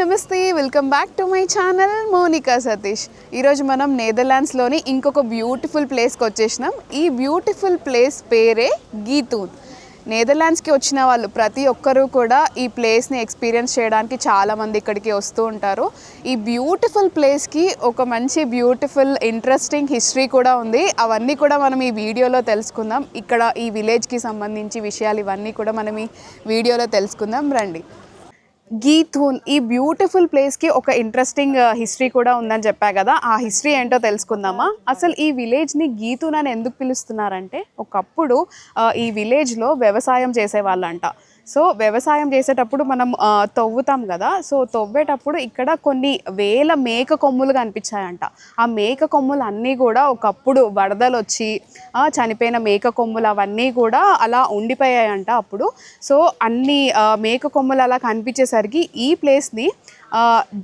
నమస్తే, welcome back to my channel Monika Satish. ఈరోజు మనం నెదర్లాండ్స్లోని ఇంకొక బ్యూటిఫుల్ ప్లేస్కి వచ్చేసినాం. ఈ బ్యూటిఫుల్ ప్లేస్ పేరే గీతూన్. నెదర్లాండ్స్కి వచ్చిన వాళ్ళు ప్రతి ఒక్కరూ కూడా ఈ ప్లేస్ని ఎక్స్పీరియన్స్ చేయడానికి చాలామంది ఇక్కడికి వస్తూ ఉంటారు. ఈ బ్యూటిఫుల్ ప్లేస్కి ఒక మంచి బ్యూటిఫుల్ ఇంట్రెస్టింగ్ హిస్టరీ కూడా ఉంది. అవన్నీ కూడా మనం ఈ వీడియోలో తెలుసుకుందాం. ఇక్కడ ఈ విలేజ్కి సంబంధించి విషయాలు ఇవన్నీ కూడా మనం ఈ వీడియోలో తెలుసుకుందాం. రండి. గీతూన్ ఈ బ్యూటిఫుల్ ప్లేస్కి ఒక ఇంట్రెస్టింగ్ హిస్టరీ కూడా ఉందని చెప్పా కదా. ఆ హిస్టరీ ఏంటో తెలుసుకుందామా. అసలు ఈ విలేజ్ని గీతూన్ అని ఎందుకు పిలుస్తున్నారంటే, ఒకప్పుడు ఈ విలేజ్లో వ్యవసాయం చేసేవాళ్ళంట. సో వ్యవసాయం చేసేటప్పుడు మనం తవ్వుతాం కదా. సో తవ్వేటప్పుడు ఇక్కడ కొన్ని వేల మేక కొమ్ములు కనిపించాయంట. ఆ మేక కొమ్ములు అన్నీ కూడా ఒకప్పుడు వరదలు వచ్చి చనిపోయిన మేక కొమ్ములు అవన్నీ కూడా అలా ఉండిపోయాయంట అప్పుడు. సో అన్ని మేక కొమ్ములు అలా కనిపించేసరికి ఈ ప్లేస్ని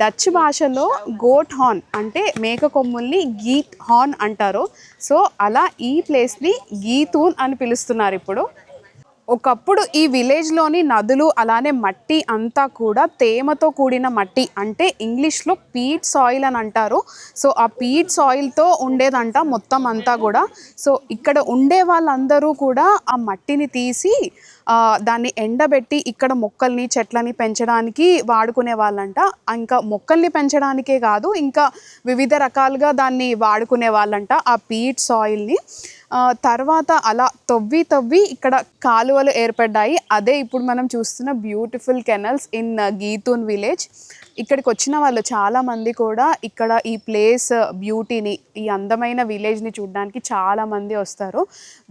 డచ్ భాషలో గోట్ హార్న్ అంటే మేక కొమ్ముల్ని గీత్ హార్న్ అంటారు. సో అలా ఈ ప్లేస్ని గీతూన్ అని పిలుస్తున్నారు ఇప్పుడు. ఒకప్పుడు ఈ విలేజ్లోని నదులు అలానే మట్టి అంతా కూడా తేమతో కూడిన మట్టి, అంటే ఇంగ్లీష్లో పీట్ సాయిల్ అని అంటారు. సో ఆ పీట్ సాయిల్తో ఉండేదంట మొత్తం అంతా కూడా. సో ఇక్కడ ఉండే వాళ్ళందరూ కూడా ఆ మట్టిని తీసి దాన్ని ఎండబెట్టి ఇక్కడ మొక్కల్ని చెట్లని పెంచడానికి వాడుకునే వాళ్ళంట. ఇంకా మొక్కల్ని పెంచడానికే కాదు, ఇంకా వివిధ రకాలుగా దాన్ని వాడుకునే వాళ్ళంట ఆ పీట్ సాయిల్ని. తర్వాత అలా తవ్వి ఇక్కడ కాలువలు ఏర్పడ్డాయి. అదే ఇప్పుడు మనం చూస్తున్న బ్యూటిఫుల్ కెనల్స్ ఇన్ గీతూన్ విలేజ్. ఇక్కడికి వచ్చిన వాళ్ళు చాలామంది కూడా ఇక్కడ ఈ ప్లేస్ బ్యూటీని, ఈ అందమైన విలేజ్ని చూడడానికి చాలామంది వస్తారు.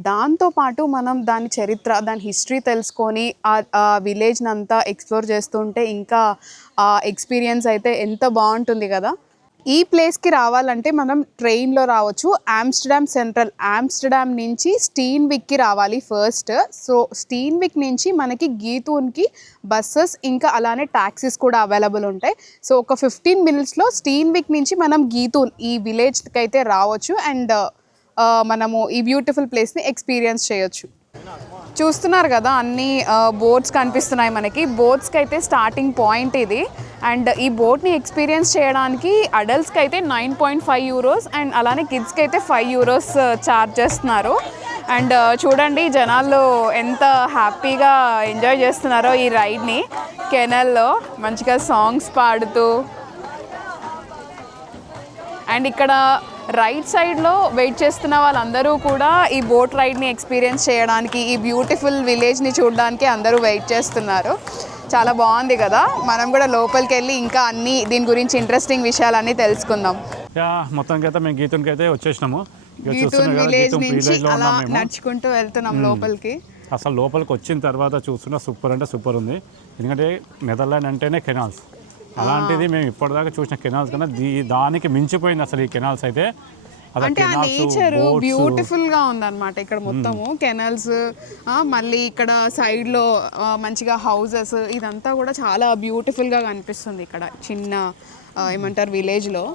దాంతోపాటు మనం దాని చరిత్ర, దాని హిస్టరీ తెలుసుకొని ఆ విలేజ్ని అంతా ఎక్స్ప్లోర్ చేస్తుంటే ఇంకా ఆ ఎక్స్పీరియన్స్ అయితే ఎంత బాగుంటుంది కదా. ఈ ప్లేస్కి రావాలంటే మనం ట్రైన్లో రావచ్చు. ఆమ్స్టర్డామ్ నుంచి స్టీన్విక్కి రావాలి ఫస్ట్. సో స్టీన్విక్ నుంచి మనకి గీతూన్కి బస్సెస్ ఇంకా అలానే ట్యాక్సీస్ కూడా అవైలబుల్ ఉంటాయి. సో ఒక 15 minutesలో స్టీన్విక్ నుంచి మనం గీతూన్ ఈ విలేజ్కి అయితే రావచ్చు అండ్ మనము ఈ బ్యూటిఫుల్ ప్లేస్ని ఎక్స్పీరియన్స్ చేయొచ్చు. చూస్తున్నారు కదా అన్ని బోట్స్ కనిపిస్తున్నాయి మనకి. బోట్స్కి అయితే స్టార్టింగ్ పాయింట్ ఇది. అండ్ ఈ బోట్ని ఎక్స్పీరియన్స్ చేయడానికి అడల్ట్స్కి అయితే 9.5 euros అండ్ అలానే కిడ్స్కి అయితే 5 euros ఛార్జ్ చేస్తున్నారు. అండ్ చూడండి జనాలు ఎంత హ్యాపీగా ఎంజాయ్ చేస్తున్నారో ఈ రైడ్ని. కెనల్లో మంచిగా సాంగ్స్ పాడుతూ. అండ్ ఇక్కడ రైట్ సైడ్లో వెయిట్ చేస్తున్న వాళ్ళందరూ కూడా ఈ బోట్ రైడ్ని ఎక్స్పీరియన్స్ చేయడానికి, ఈ బ్యూటిఫుల్ విలేజ్ని చూడడానికి అందరూ వెయిట్ చేస్తున్నారు. చాలా బాగుంది కదా. మనం కూడా లోపలికి వెళ్ళి ఇంకా అన్ని దీని గురించి ఇంట్రెస్టింగ్ విషయాలన్నీ తెలుసుకుందాం. మొత్తానికి అయితే మేము గీతూన్కి అయితే వచ్చేసినాము. గీతూన్ విలేజ్ నుంచి అలా నడుచుకుంటూ వెళ్తున్నాం లోపలికి. అసలు లోపలికి వచ్చిన తర్వాత చూస్తున్నా సూపర్ అంటే సూపర్ ఉంది. ఎందుకంటే నెదర్లాండ్ అంటేనే కెనాల్స్. అలాంటిది మేము ఇప్పటిదాకా చూసిన కెనాల్స్ కన్నా దానికి మించిపోయింది అసలు ఈ కెనాల్స్ అయితే. అంటే ఆ నేచర్ బ్యూటిఫుల్ గా ఉందన్నమాట ఇక్కడ మొత్తము కెనాల్స్. మళ్ళీ ఇక్కడ సైడ్ లో మంచిగా హౌసెస్, ఇదంతా కూడా చాలా బ్యూటిఫుల్ గా కనిపిస్తుంది ఇక్కడ చిన్న ఏమంటారు విలేజ్ లో.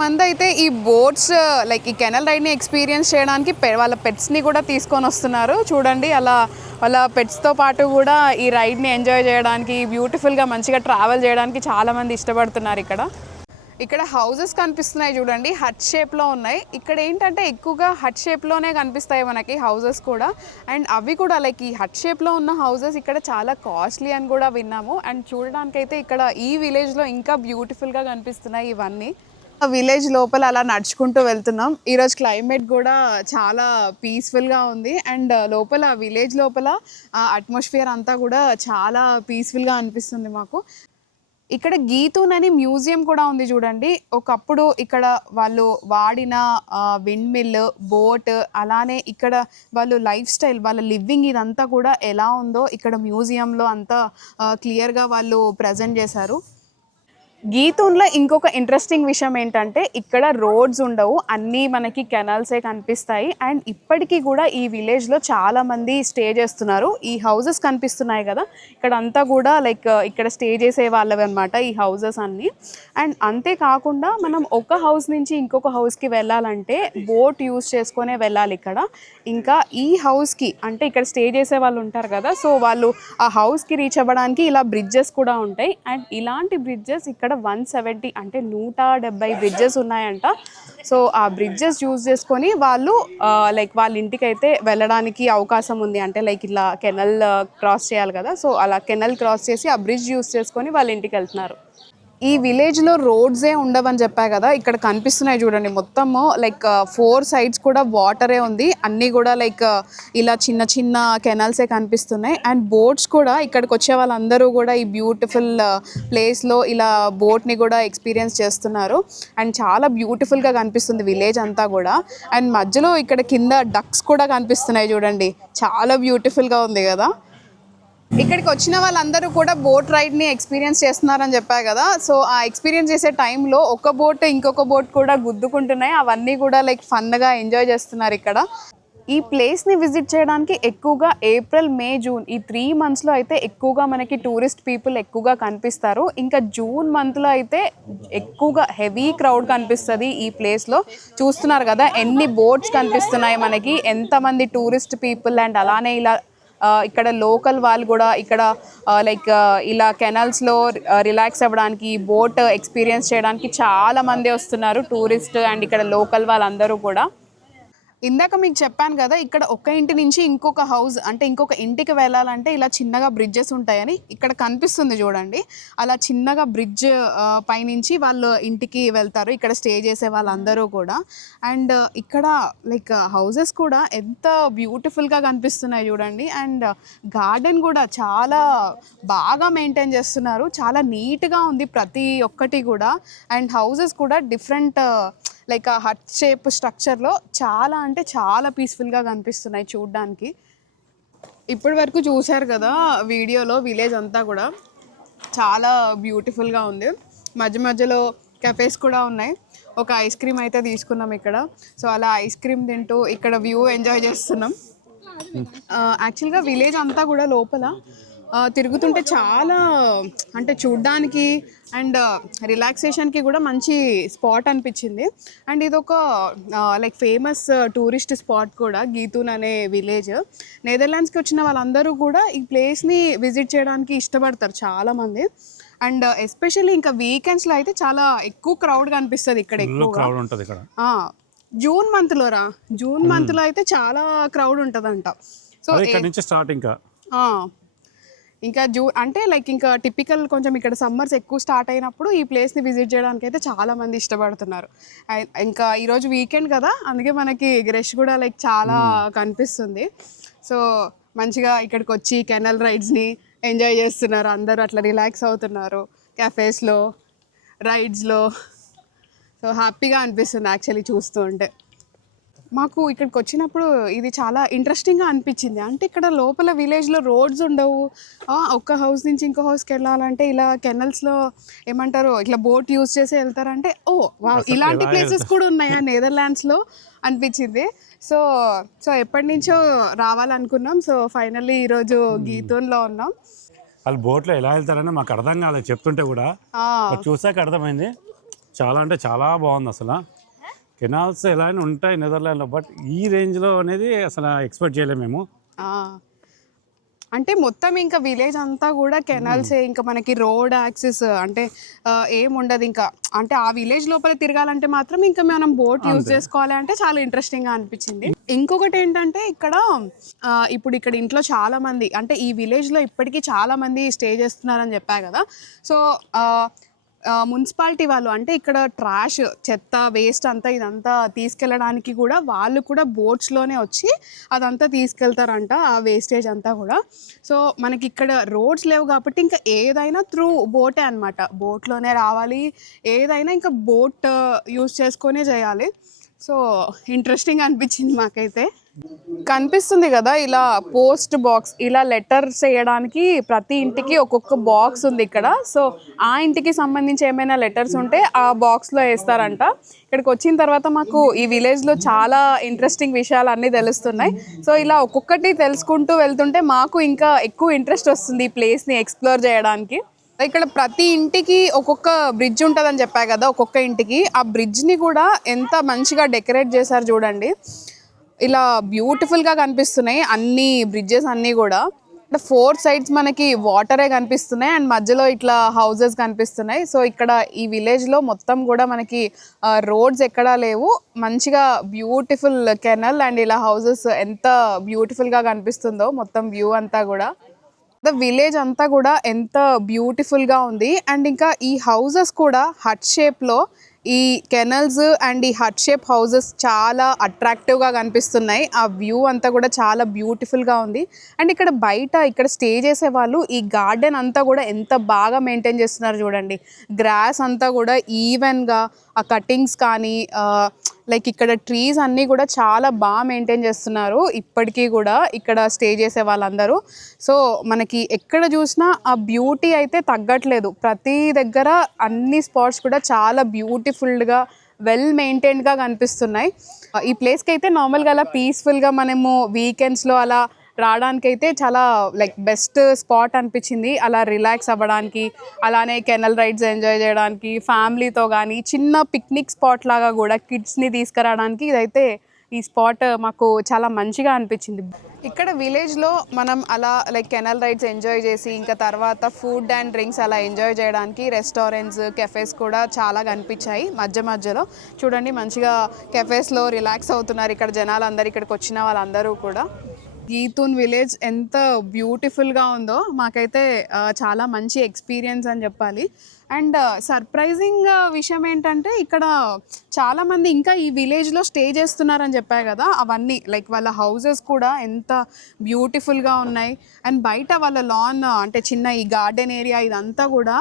మందైతే ఈ బోట్స్ లైక్ ఈ కెనల్ రైడ్ని ఎక్స్పీరియన్స్ చేయడానికి వాళ్ళ పెట్స్ని కూడా తీసుకొని వస్తున్నారు. చూడండి అలా వాళ్ళ పెట్స్తో పాటు కూడా ఈ రైడ్ని ఎంజాయ్ చేయడానికి, బ్యూటిఫుల్గా మంచిగా ట్రావెల్ చేయడానికి చాలామంది ఇష్టపడుతున్నారు. ఇక్కడ హౌసెస్ కనిపిస్తున్నాయి చూడండి, హట్ షేప్లో ఉన్నాయి. ఇక్కడ ఏంటంటే ఎక్కువగా హట్ షేప్లోనే కనిపిస్తాయి మనకి హౌసెస్ కూడా. అండ్ అవి కూడా లైక్ ఈ హట్ షేప్లో ఉన్న హౌసెస్ ఇక్కడ చాలా కాస్ట్లీ అని కూడా విన్నాము. అండ్ చూడడానికైతే ఇక్కడ ఈ విలేజ్లో ఇంకా బ్యూటిఫుల్గా కనిపిస్తున్నాయి ఇవన్నీ. విలేజ్ లోపల అలా నడుచుకుంటూ వెళ్తున్నాం. ఈరోజు క్లైమేట్ కూడా చాలా పీస్ఫుల్గా ఉంది. అండ్ లోపల విలేజ్ లోపల అట్మాస్ఫియర్ అంతా కూడా చాలా పీస్ఫుల్గా అనిపిస్తుంది మాకు. ఇక్కడ గీతూన్ అని మ్యూజియం కూడా ఉంది చూడండి. ఒకప్పుడు ఇక్కడ వాళ్ళు వాడిన విండ్ మిల్, బోట్, అలానే ఇక్కడ వాళ్ళు లైఫ్ స్టైల్, వాళ్ళ లివింగ్ ఇదంతా కూడా ఎలా ఉందో ఇక్కడ మ్యూజియంలో అంతా క్లియర్గా వాళ్ళు ప్రజెంట్ చేశారు. గీతూన్లో ఇంకొక ఇంట్రెస్టింగ్ విషయం ఏంటంటే ఇక్కడ రోడ్స్ ఉండవు, అన్నీ మనకి కెనాల్సే కనిపిస్తాయి. అండ్ ఇప్పటికీ కూడా ఈ విలేజ్లో చాలామంది స్టే చేస్తున్నారు. ఈ హౌసెస్ కనిపిస్తున్నాయి కదా, ఇక్కడ అంతా కూడా లైక్ ఇక్కడ స్టే చేసే వాళ్ళవి అనమాట ఈ హౌసెస్ అన్నీ. అండ్ అంతేకాకుండా మనం ఒక హౌస్ నుంచి ఇంకొక హౌస్కి వెళ్ళాలంటే బోట్ యూస్ చేసుకునే వెళ్ళాలి ఇక్కడ. ఇంకా ఈ హౌస్కి అంటే ఇక్కడ స్టే చేసే వాళ్ళు ఉంటారు కదా, సో వాళ్ళు ఆ హౌస్కి రీచ్ అవ్వడానికి ఇలా బ్రిడ్జెస్ కూడా ఉంటాయి. అండ్ ఇలాంటి బ్రిడ్జెస్ ఇక్కడ 170 అంటే 170 బ్రిడ్జెస్ ఉన్నాయంట. సో ఆ బ్రిడ్జెస్ యూజ్ చేసుకొని వాళ్ళు లైక్ వాళ్ళ ఇంటికి అయితే వెళ్ళడానికి అవకాశం ఉంది. అంటే లైక్ ఇలా కెనల్ క్రాస్ చేయాలి కదా, సో అలా కెనల్ క్రాస్ చేసి ఆ బ్రిడ్జ్ యూజ్ చేసుకొని వాళ్ళ ఇంటికి వెళ్తున్నారు. ఈ విలేజ్లో రోడ్సే ఉండవని చెప్పా కదా, ఇక్కడ కనిపిస్తున్నాయి చూడండి మొత్తము లైక్ 4 సైడ్స్ కూడా వాటరే ఉంది. అన్నీ కూడా లైక్ ఇలా చిన్న చిన్న కెనాల్సే కనిపిస్తున్నాయి. అండ్ బోట్స్ కూడా ఇక్కడికి వచ్చే వాళ్ళందరూ కూడా ఈ బ్యూటిఫుల్ ప్లేస్లో ఇలా బోట్ని కూడా ఎక్స్పీరియన్స్ చేస్తున్నారు. అండ్ చాలా బ్యూటిఫుల్గా కనిపిస్తుంది విలేజ్ అంతా కూడా. అండ్ మధ్యలో ఇక్కడ కింద డక్స్ కూడా కనిపిస్తున్నాయి చూడండి, చాలా బ్యూటిఫుల్గా ఉంది కదా. ఇక్కడికి వచ్చిన వాళ్ళందరూ కూడా బోట్ రైడ్ని ఎక్స్పీరియన్స్ చేస్తున్నారని చెప్పారు కదా, సో ఆ ఎక్స్పీరియన్స్ చేసే టైంలో ఒక బోట్ ఇంకొక బోట్ కూడా గుద్దుకుంటున్నాయి. అవన్నీ కూడా లైక్ ఫన్గా ఎంజాయ్ చేస్తున్నారు ఇక్కడ. ఈ ప్లేస్ని విజిట్ చేయడానికి ఎక్కువగా ఏప్రిల్, మే, జూన్ ఈ 3 మంత్స్లో అయితే ఎక్కువగా మనకి టూరిస్ట్ పీపుల్ ఎక్కువగా కనిపిస్తారు. ఇంకా జూన్ మంత్లో అయితే ఎక్కువగా హెవీ క్రౌడ్ కనిపిస్తుంది ఈ ప్లేస్లో. చూస్తున్నారు కదా ఎన్ని బోట్స్ కనిపిస్తున్నాయి మనకి, ఎంతమంది టూరిస్ట్ పీపుల్. అండ్ అలానే ఇలా ఇక్కడ లోకల్ వాళ్ళు కూడా ఇక్కడ లైక్ ఇలా కెనాల్స్లో రిలాక్స్ అవ్వడానికి, బోట్ ఎక్స్పీరియన్స్ చేయడానికి చాలా మంది వస్తున్నారు టూరిస్ట్. అండ్ ఇక్కడ లోకల్ వాళ్ళందరూ కూడా. ఇందాక మీకు చెప్పాను కదా, ఇక్కడ ఒక ఇంటి నుంచి ఇంకొక హౌస్ అంటే ఇంకొక ఇంటికి వెళ్ళాలంటే ఇలా చిన్నగా బ్రిడ్జెస్ ఉంటాయని. ఇక్కడ కనిపిస్తుంది చూడండి, అలా చిన్నగా బ్రిడ్జ్ పైనుంచి వాళ్ళు ఇంటికి వెళ్తారు ఇక్కడ స్టే చేసే వాళ్ళందరూ కూడా. అండ్ ఇక్కడ లైక్ హౌసెస్ కూడా ఎంత బ్యూటిఫుల్గా కనిపిస్తున్నాయి చూడండి. అండ్ గార్డెన్ కూడా చాలా బాగా మెయింటైన్ చేస్తున్నారు, చాలా నీట్గా ఉంది ప్రతి ఒక్కటి కూడా. అండ్ హౌసెస్ కూడా డిఫరెంట్ లైక్ ఆ హట్ షేప్ స్ట్రక్చర్లో చాలా అంటే చాలా పీస్ఫుల్గా కనిపిస్తున్నాయి చూడ్డానికి. ఇప్పటి వరకు చూశారు కదా వీడియోలో, విలేజ్ అంతా కూడా చాలా బ్యూటిఫుల్గా ఉంది. మధ్య మధ్యలో కెఫేస్ కూడా ఉన్నాయి. ఒక ఐస్ క్రీమ్ అయితే తీసుకున్నాం ఇక్కడ. సో అలా ఐస్ క్రీమ్ తింటూ ఇక్కడ వ్యూ ఎంజాయ్ చేస్తున్నాం. యాక్చువల్గా విలేజ్ అంతా కూడా లోపల తిరుగుతుంటే చాలా అంటే చూడ్డానికి అండ్ రిలాక్సేషన్కి కూడా మంచి స్పాట్ అనిపించింది. అండ్ ఇదొక లైక్ ఫేమస్ టూరిస్ట్ స్పాట్ కూడా, గీతూన్ అనే విలేజ్. నెదర్లాండ్స్కి వచ్చిన వాళ్ళందరూ కూడా ఈ ప్లేస్ని విజిట్ చేయడానికి ఇష్టపడతారు చాలామంది. అండ్ ఎస్పెషల్లీ ఇంకా వీకెండ్స్లో అయితే చాలా ఎక్కువ క్రౌడ్ కనిపిస్తుంది ఇక్కడ. జూన్ మంత్లో అయితే చాలా క్రౌడ్ ఉంటుందంట. సో ఇక్కడ నుంచి స్టార్ట్ ఇంకా అంటే లైక్ ఇంకా టిపికల్ కొంచెం ఇక్కడ సమ్మర్స్ ఎక్కువ స్టార్ట్ అయినప్పుడు ఈ ప్లేస్ని విజిట్ చేయడానికి అయితే చాలామంది ఇష్టపడుతున్నారు. ఇంకా ఈరోజు వీకెండ్ కదా, అందుకే మనకి రష్ కూడా లైక్ చాలా కనిపిస్తుంది. సో మంచిగా ఇక్కడికి వచ్చి కెనల్ రైడ్స్ని ఎంజాయ్ చేస్తున్నారు అందరూ, అట్లా రిలాక్స్ అవుతున్నారు క్యాఫేస్లో, రైడ్స్లో. సో హ్యాపీగా అనిపిస్తుంది యాక్చువల్లీ చూస్తూ ఉంటే. మాకు ఇక్కడికి వచ్చినప్పుడు ఇది చాలా ఇంట్రెస్టింగ్గా అనిపించింది. అంటే ఇక్కడ లోపల విలేజ్లో రోడ్స్ ఉండవు, ఒక్క హౌస్ నుంచి ఇంకో హౌస్కి వెళ్ళాలంటే ఇలా కెనల్స్లో ఏమంటారు ఇట్లా బోట్ యూజ్ చేసి వెళ్తారంటే ఓ వా ఇలాంటి ప్లేసెస్ కూడా ఉన్నాయా నెదర్లాండ్స్లో అనిపించింది. సో ఎప్పటి నుంచో రావాలనుకున్నాం. సో ఫైనల్లీ ఈరోజు గీతూన్లో ఉన్నాం. వాళ్ళు బోట్లో ఎలా వెళ్తారని మాకు అర్థం కాలేదు చెప్తుంటే కూడా, చూసాక అర్థమైంది. చాలా అంటే చాలా బాగుంది అసలు. కెనాల్స్ ఎలా అయినా ఉంటాయి నెదర్లాండ్లో, బట్ ఈ రేంజ్లో అనేది అసలు ఎక్స్పెక్ట్ చేయలేము మేము. అంటే మొత్తం ఇంకా విలేజ్ అంతా కూడా కెనాల్సే, ఇంకా మనకి రోడ్ యాక్సెస్ అంటే ఏముండదు ఇంకా. అంటే ఆ విలేజ్ లోపల తిరగాలంటే మాత్రం ఇంకా మనం బోట్ యూజ్ చేసుకోవాలి అంటే చాలా ఇంట్రెస్టింగ్గా అనిపించింది. ఇంకొకటి ఏంటంటే ఇక్కడ ఇప్పుడు ఇక్కడ ఇంట్లో చాలా మంది అంటే ఈ విలేజ్లో ఇప్పటికీ చాలా మంది స్టే చేస్తున్నారని చెప్పా కదా. సో మున్సిపాలిటీ వాళ్ళు అంటే ఇక్కడ ట్రాష్, చెత్త, వేస్ట్ అంతా ఇదంతా తీసుకెళ్ళడానికి కూడా వాళ్ళు కూడా బోట్స్లోనే వచ్చి అదంతా తీసుకెళ్తారంట, ఆ వేస్టేజ్ అంతా కూడా. సో మనకి ఇక్కడ రోడ్స్ లేవు కాబట్టి ఇంకా ఏదైనా త్రూ బోటే అనమాట, బోట్లోనే రావాలి, ఏదైనా ఇంకా బోట్ యూజ్ చేసుకొనే చేయాలి. సో ఇంట్రెస్టింగ్ అనిపించింది మాకైతే. కనిపిస్తుంది కదా ఇలా పోస్ట్ బాక్స్, ఇలా లెటర్స్ వేయడానికి ప్రతి ఇంటికి ఒక్కొక్క బాక్స్ ఉంది ఇక్కడ. సో ఆ ఇంటికి సంబంధించి ఏమైనా లెటర్స్ ఉంటే ఆ బాక్స్లో వేస్తారంట. ఇక్కడికి వచ్చిన తర్వాత మాకు ఈ విలేజ్లో చాలా ఇంట్రెస్టింగ్ విషయాలు అన్నీ తెలుస్తున్నాయి. సో ఇలా ఒక్కొక్కటి తెలుసుకుంటూ వెళ్తుంటే మాకు ఇంకా ఎక్కువ ఇంట్రెస్ట్ వస్తుంది ఈ ప్లేస్ని ఎక్స్ప్లోర్ చేయడానికి. ఇక్కడ ప్రతి ఇంటికి ఒక్కొక్క బ్రిడ్జ్ ఉంటుందని చెప్పా కదా, ఒక్కొక్క ఇంటికి ఆ బ్రిడ్జ్ని కూడా ఎంత మంచిగా డెకరేట్ చేశారు చూడండి. ఇలా బ్యూటిఫుల్గా కనిపిస్తున్నాయి అన్ని బ్రిడ్జెస్ అన్నీ కూడా. అంటే 4 సైడ్స్ మనకి వాటరే కనిపిస్తున్నాయి అండ్ మధ్యలో ఇట్లా హౌజెస్ కనిపిస్తున్నాయి. సో ఇక్కడ ఈ విలేజ్లో మొత్తం కూడా మనకి రోడ్స్ ఎక్కడా లేవు, మంచిగా బ్యూటిఫుల్ కెనల్ అండ్ ఇలా హౌజెస్ ఎంత బ్యూటిఫుల్గా కనిపిస్తుందో మొత్తం వ్యూ అంతా కూడా. ద విలేజ్ అంతా కూడా ఎంత బ్యూటిఫుల్గా ఉంది. అండ్ ఇంకా ఈ హౌజెస్ కూడా హట్ షేప్లో, ఈ కెనల్స్ అండ్ ఈ హట్ షేప్ హౌజెస్ చాలా అట్రాక్టివ్గా కనిపిస్తున్నాయి. ఆ వ్యూ అంతా కూడా చాలా బ్యూటిఫుల్గా ఉంది. అండ్ ఇక్కడ బయట ఇక్కడ స్టే చేసే వాళ్ళు ఈ గార్డెన్ అంతా కూడా ఎంత బాగా మెయింటైన్ చేస్తున్నారు చూడండి. గ్రాస్ అంతా కూడా ఈవెన్గా, ఆ కటింగ్స్ కానీ లైక్ ఇక్కడ ట్రీస్ అన్నీ కూడా చాలా బాగా మెయింటైన్ చేస్తున్నారు ఇప్పటికీ కూడా ఇక్కడ స్టే చేసే వాళ్ళందరూ. సో మనకి ఎక్కడ చూసినా ఆ బ్యూటీ అయితే తగ్గట్లేదు. ప్రతి దగ్గర అన్ని స్పాట్స్ కూడా చాలా బ్యూటిఫుల్గా వెల్ మెయింటైన్డ్గా కనిపిస్తున్నాయి. ఈ ప్లేస్కి అయితే నార్మల్గా అలా పీస్ఫుల్గా మనము వీకెండ్స్లో అలా రావడానికైతే చాలా లైక్ బెస్ట్ స్పాట్ అనిపించింది. అలా రిలాక్స్ అవ్వడానికి, అలానే కెనల్ రైడ్స్ ఎంజాయ్ చేయడానికి, ఫ్యామిలీతో కానీ చిన్న పిక్నిక్ స్పాట్ లాగా కూడా కిడ్స్ని తీసుకురావడానికి ఇదైతే ఈ స్పాట్ మాకు చాలా మంచిగా అనిపించింది. ఇక్కడ విలేజ్లో మనం అలా లైక్ కెనల్ రైడ్స్ ఎంజాయ్ చేసి ఇంకా తర్వాత ఫుడ్ అండ్ డ్రింక్స్ అలా ఎంజాయ్ చేయడానికి రెస్టారెంట్స్, కెఫేస్ కూడా చాలా కనిపించాయి మధ్య మధ్యలో. చూడండి మంచిగా కెఫేస్లో రిలాక్స్ అవుతున్నారు ఇక్కడ జనాలు అందరు, ఇక్కడికి వచ్చిన వాళ్ళందరూ కూడా. గీతూన్ విలేజ్ ఎంత బ్యూటిఫుల్గా ఉందో మాకైతే చాలా మంచి ఎక్స్పీరియన్స్ అని చెప్పాలి. అండ్ సర్ప్రైజింగ్ విషయం ఏంటంటే ఇక్కడ చాలామంది ఇంకా ఈ విలేజ్లో స్టే చేస్తున్నారని చెప్పాయి కదా, అవన్నీ లైక్ వాళ్ళ హౌజెస్ కూడా ఎంత బ్యూటిఫుల్గా ఉన్నాయి. అండ్ బయట వాళ్ళ లాన్ అంటే చిన్న ఈ గార్డెన్ ఏరియా ఇదంతా కూడా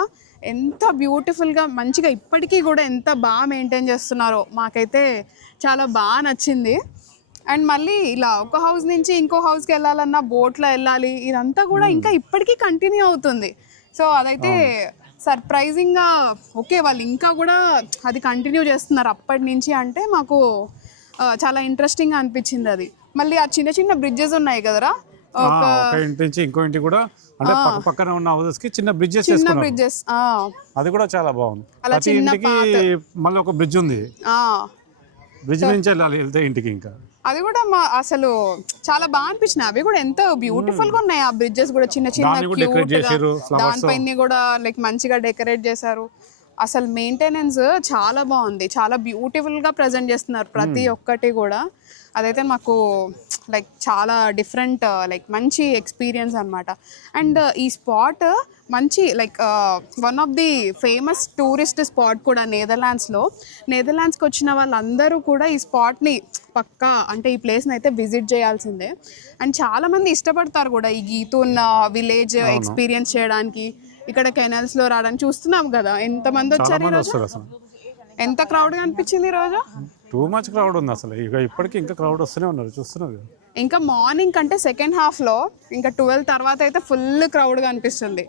ఎంత బ్యూటిఫుల్గా మంచిగా ఇప్పటికీ కూడా ఎంత బాగా మెయింటైన్ చేస్తున్నారో మాకైతే చాలా బాగా నచ్చింది. అండ్ మళ్ళీ ఇలా ఒక హౌస్ నుంచి ఇంకో హౌస్కి వెళ్ళాలన్నా బోట్లో వెళ్ళాలి, ఇదంతా కూడా ఇంకా ఇప్పటికీ కంటిన్యూ అవుతుంది. సో అదైతే సర్ప్రైజింగ్గా ఓకే వాళ్ళు ఇంకా కూడా అది కంటిన్యూ చేస్తున్నారు అప్పటి నుంచి అంటే మాకు చాలా ఇంట్రెస్టింగ్ అనిపించింది అది. మళ్ళీ ఆ చిన్న చిన్న బ్రిడ్జెస్ ఉన్నాయి కదరా, ఒక ఇంటి నుంచి ఇంకో ఇంటి కూడా అంటే పక్కన ఉన్న హౌసెస్ కి చిన్న బ్రిడ్జెస్ చిన్న బ్రిడ్జెస్, అది కూడా చాలా బాగుంది. అలా ప్రతి ఇంటికి మళ్ళీ ఒక బ్రిడ్జ్ ఉంది, బ్రిడ్జ్ నుంచి వెళ్ళాలి వెళ్తే ఇంటికి. ఇంకా అది కూడా అసలు చాలా బాగా అనిపించినాయి. అవి కూడా ఎంత బ్యూటిఫుల్ గా ఉన్నాయి ఆ బ్రిడ్జెస్ కూడా, చిన్న చిన్న క్యూట్ గా దానిపైన కూడా లైక్ మంచిగా డెకరేట్ చేశారు. అసలు మెయింటెనెన్స్ చాలా బాగుంది, చాలా బ్యూటిఫుల్ గా ప్రజెంట్ చేస్తున్నారు ప్రతి ఒక్కటి కూడా. అదైతే మాకు లైక్ చాలా డిఫరెంట్ లైక్ మంచి ఎక్స్పీరియన్స్ అనమాట. అండ్ ఈ స్పాట్ మంచి like one of the famous tourist spot కూడా నెదర్లాండ్స్కి వచ్చిన వాళ్ళందరూ కూడా ఈ స్పాట్ని పక్కా అంటే ఈ ప్లేస్ని అయితే విజిట్ చేయాల్సిందే. అండ్ చాలామంది ఇష్టపడతారు కూడా ఈ గీతూన్ విలేజ్ ఎక్స్పీరియన్స్ చేయడానికి, ఇక్కడ కెనల్స్లో రావడానికి. చూస్తున్నాం కదా ఎంతమంది వచ్చారు ఈరోజు, ఎంత క్రౌడ్గా అనిపించింది ఈరోజు. టూ మచ్ క్రౌడ్ ఉంది అసలు, ఇప్పటికీ ఇంకా క్రౌడ్ వస్తూనే ఉన్నారు చూస్తున్నారు. ఇంకా మార్నింగ్ కంటే సెకండ్ హాఫ్లో ఇంకా 12 తర్వాత అయితే ఫుల్ క్రౌడ్గా అనిపిస్తుంది.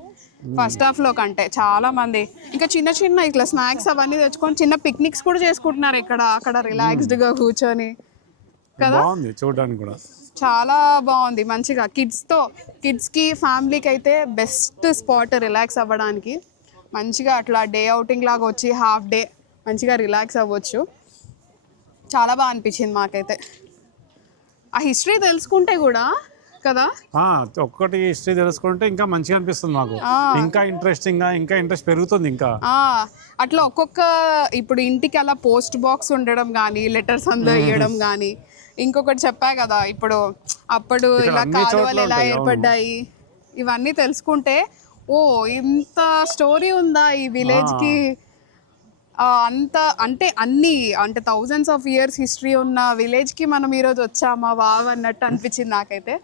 ఫస్ట్ హాఫ్లో కంటే చాలా మంది ఇంకా చిన్న చిన్న ఇట్లా స్నాక్స్ అవన్నీ తెచ్చుకొని చిన్న పిక్నిక్స్ కూడా చేసుకుంటున్నారు ఇక్కడ అక్కడ రిలాక్స్డ్గా కూర్చొని కదా. చూడడానికి కూడా చాలా బాగుంది మంచిగా. కిడ్స్కి ఫ్యామిలీకి అయితే బెస్ట్ స్పాట్ రిలాక్స్ అవ్వడానికి. మంచిగా అట్లా డే అవుటింగ్ లాగా వచ్చి హాఫ్ డే మంచిగా రిలాక్స్ అవ్వచ్చు. చాలా బాగా అనిపించింది మాకైతే. ఆ హిస్టరీ తెలుసుకుంటే కూడా కదా, ఒక్కటి హిస్టరీ తెలుసుకుంటే ఇంకా మంచిగా అనిపిస్తుంది మాకు, ఇంకా ఇంట్రెస్ట్ పెరుగుతుంది. ఇంకా అట్లా ఒక్కొక్క ఇప్పుడు ఇంటికి అలా పోస్ట్ బాక్స్ ఉండడం కానీ, లెటర్స్ అందులో ఇవ్వడం కానీ, ఇంకొకటి చెప్పా కదా ఇప్పుడు అప్పుడు ఇలా కాలువలు ఎలా ఏర్పడ్డాయి ఇవన్నీ తెలుసుకుంటే ఓ ఇంత స్టోరీ ఉందా ఈ విలేజ్కి, అంత అంటే అంటే థౌజండ్స్ ఆఫ్ ఇయర్స్ హిస్టరీ ఉన్న విలేజ్కి మనం ఈరోజు వచ్చామా వావ్ అన్నట్టు అనిపించింది నాకైతే.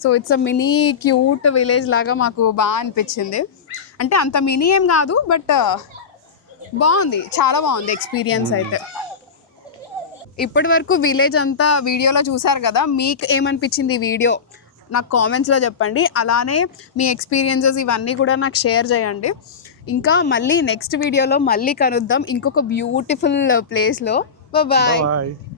So it's a mini cute village లాగా మాకు బాగా అనిపించింది. అంటే అంత మినీ ఏం కాదు బట్ బాగుంది, చాలా బాగుంది ఎక్స్పీరియన్స్ అయితే. ఇప్పటి వరకు విలేజ్ అంతా వీడియోలో చూసారు కదా, మీకు ఏమనిపించింది ఈ వీడియో నాకు కామెంట్స్లో చెప్పండి. అలానే మీ ఎక్స్పీరియన్సెస్ ఇవన్నీ కూడా నాకు షేర్ చేయండి. ఇంకా మళ్ళీ నెక్స్ట్ వీడియోలో మళ్ళీ కలుద్దాం ఇంకొక బ్యూటిఫుల్ ప్లేస్లో. బాయ్.